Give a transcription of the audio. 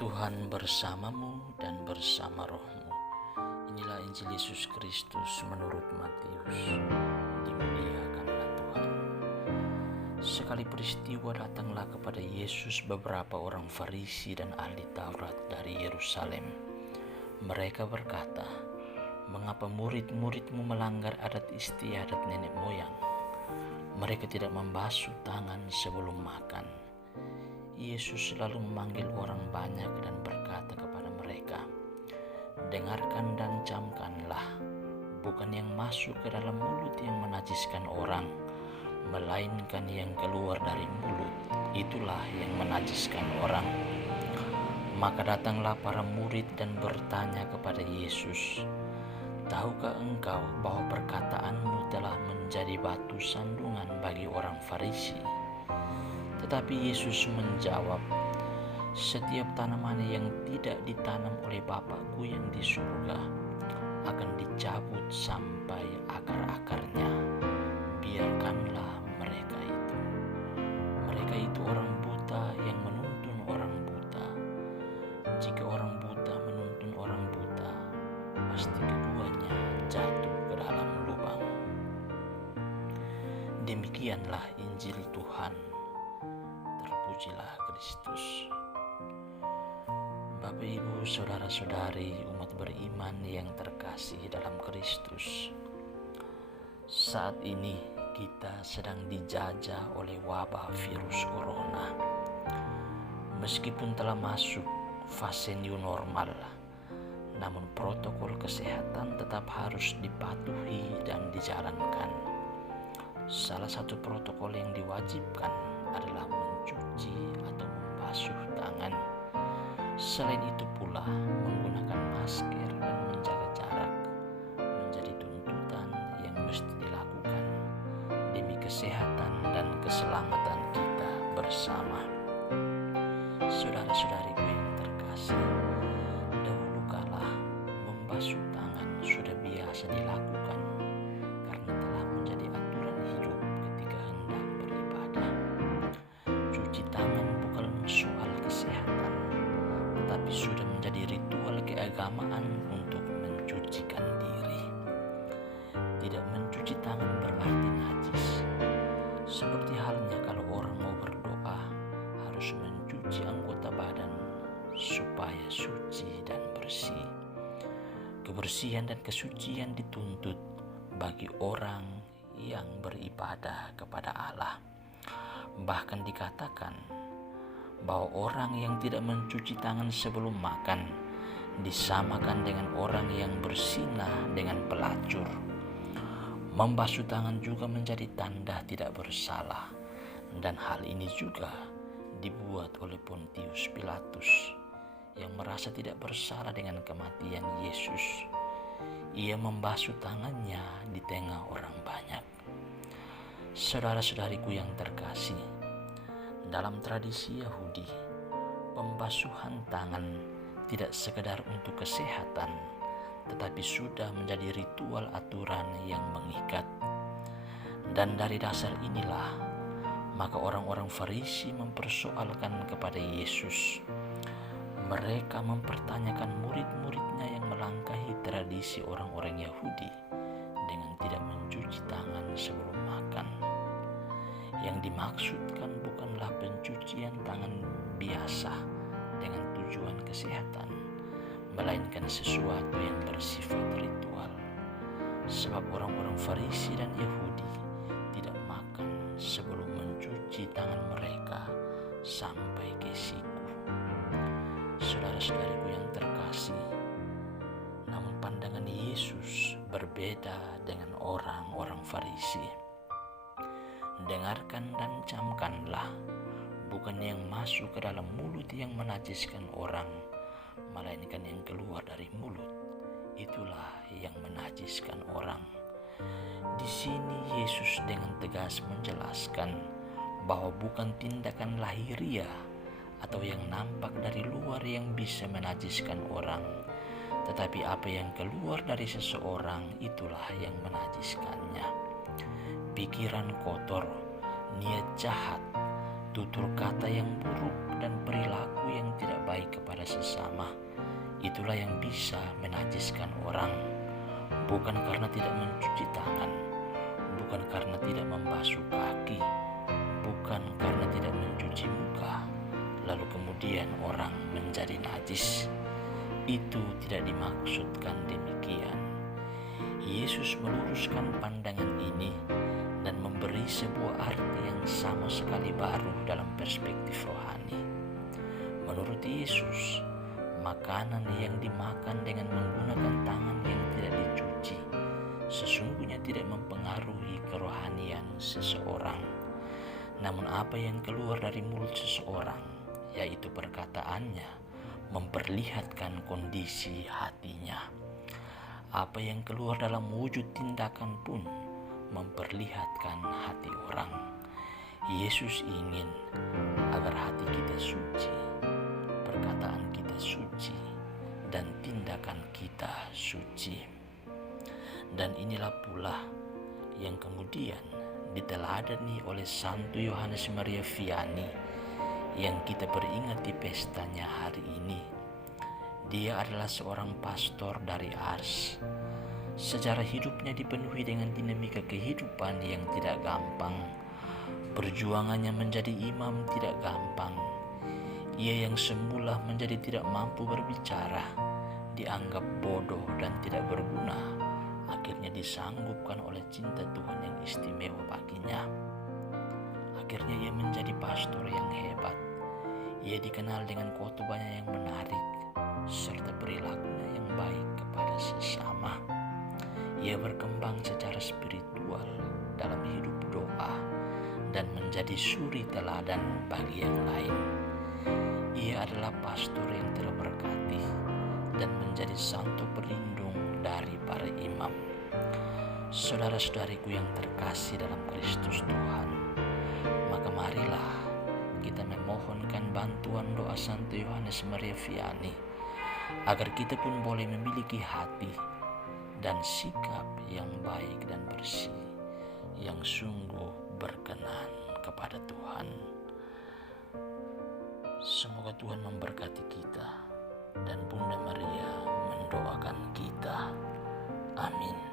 Tuhan bersamamu dan bersama rohmu. Inilah Injil Yesus Kristus menurut Matius. Dimuliakanlah Tuhan. Sekali peristiwa datanglah kepada Yesus beberapa orang Farisi dan ahli Taurat dari Yerusalem. Mereka berkata, "Mengapa murid-muridmu melanggar adat istiadat nenek moyang? Mereka tidak membasuh tangan sebelum makan." Yesus selalu memanggil orang banyak dan berkata kepada mereka, "Dengarkan dan camkanlah, bukan yang masuk ke dalam mulut yang menajiskan orang, melainkan yang keluar dari mulut, itulah yang menajiskan orang." Maka datanglah para murid dan bertanya kepada Yesus, "Tahukah engkau bahwa perkataanmu telah menjadi batu sandungan bagi orang Farisi?" Tetapi Yesus menjawab, "Setiap tanaman yang tidak ditanam oleh Bapa-Ku yang di surga akan dicabut sampai akar-akarnya. Biarkanlah mereka itu. Mereka itu orang buta yang menuntun orang buta. Jika orang buta menuntun orang buta, pasti keduanya jatuh ke dalam lubang." Demikianlah Injil Tuhan. Terpujilah Kristus. Bapak, Ibu, saudara-saudari umat beriman yang terkasih dalam Kristus, saat ini kita sedang dijajah oleh wabah virus corona. Meskipun telah masuk fase new normal, namun protokol kesehatan tetap harus dipatuhi dan dijalankan. Salah satu protokol yang diwajibkan adalah mencuci atau membasuh tangan. Selain itu pula, menggunakan masker dan menjaga jarak menjadi tuntutan yang mesti dilakukan demi kesehatan dan keselamatan kita bersama. Saudara-saudariku yang terkasih, dahulu kala membasuh tangan sudah biasa dilakukan karena telah menjadi aturan hidup ketika hendak beribadah. Cuci tangan bukan soal kesehatan, tetapi sudah menjadi ritual keagamaan untuk mencucikan diri. Tidak mencuci tangan berarti najis. Seperti halnya kalau orang mau berdoa, harus mencuci anggota badan supaya suci dan bersih. Kebersihan dan kesucian dituntut bagi orang yang beribadah kepada Allah. Bahkan dikatakan bahwa orang yang tidak mencuci tangan sebelum makan disamakan dengan orang yang bersinah dengan pelacur. Membasuh tangan juga menjadi tanda tidak bersalah, dan hal ini juga dibuat oleh Pontius Pilatus yang merasa tidak bersalah dengan kematian Yesus. Ia membasuh tangannya di tengah orang banyak. Saudara-saudariku yang terkasih, dalam tradisi Yahudi, pembasuhan tangan tidak sekedar untuk kesehatan, tetapi sudah menjadi ritual aturan yang mengikat. Dan dari dasar inilah, maka orang-orang Farisi mempersoalkan kepada Yesus. Mereka mempertanyakan murid-muridnya yang melangkahi tradisi orang-orang Yahudi dengan tidak mencuci tangan sebelum makan. Yang dimaksudkan bukanlah pencucian tangan biasa dengan tujuan kesehatan, melainkan sesuatu yang bersifat ritual. Sebab orang-orang Farisi dan Yahudi tidak makan sebelum mencuci tangan mereka sampai ke siku. Saudara-saudariku yang terkasih, namun pandangan Yesus berbeda dengan orang-orang Farisi. Dengarkan dan camkanlah, bukan yang masuk ke dalam mulut yang menajiskan orang, melainkan yang keluar dari mulut, itulah yang menajiskan orang. Di sini Yesus dengan tegas menjelaskan bahwa bukan tindakan lahiriah atau yang nampak dari luar yang bisa menajiskan orang, tetapi apa yang keluar dari seseorang itulah yang menajiskannya. Pikiran kotor, niat jahat, tutur kata yang buruk, dan perilaku yang tidak baik kepada sesama, itulah yang bisa menajiskan orang. Bukan karena tidak mencuci tangan, bukan karena tidak membasuh kaki, bukan karena tidak mencuci muka, lalu kemudian orang menjadi najis. Itu tidak dimaksudkan demikian. Yesus meluruskan pandangan ini dan memberi sebuah arti yang sama sekali baru dalam perspektif rohani. Menurut Yesus, makanan yang dimakan dengan menggunakan tangan yang tidak dicuci sesungguhnya tidak mempengaruhi kerohanian seseorang. Namun apa yang keluar dari mulut seseorang, yaitu perkataannya, memperlihatkan kondisi hatinya. Apa yang keluar dalam wujud tindakan pun memperlihatkan hati orang. Yesus ingin agar hati kita suci, perkataan kita suci, dan tindakan kita suci. Dan inilah pula yang kemudian diteladani oleh Santo Yohanes Maria Vianney yang kita peringati pestanya hari ini. Dia adalah seorang pastor dari Ars. Sejarah hidupnya dipenuhi dengan dinamika kehidupan yang tidak gampang. Perjuangannya menjadi imam tidak gampang. Ia yang semula menjadi tidak mampu berbicara, dianggap bodoh dan tidak berguna, akhirnya disanggupkan oleh cinta Tuhan yang istimewa baginya. Akhirnya ia menjadi pastor yang hebat. Ia dikenal dengan khotbahnya yang menarik serta perilakunya yang baik kepada sesama. Ia berkembang secara spiritual dalam hidup doa dan menjadi suri teladan bagi yang lain. Ia adalah pastor yang terberkati dan menjadi santo pelindung dari para imam. Saudara-saudariku yang terkasih dalam Kristus Tuhan, maka marilah kita memohonkan bantuan doa Santo Yohanes Maria Vianney agar kita pun boleh memiliki hati dan sikap yang baik dan bersih, yang sungguh berkenan kepada Tuhan. Semoga Tuhan memberkati kita dan Bunda Maria mendoakan kita. Amin.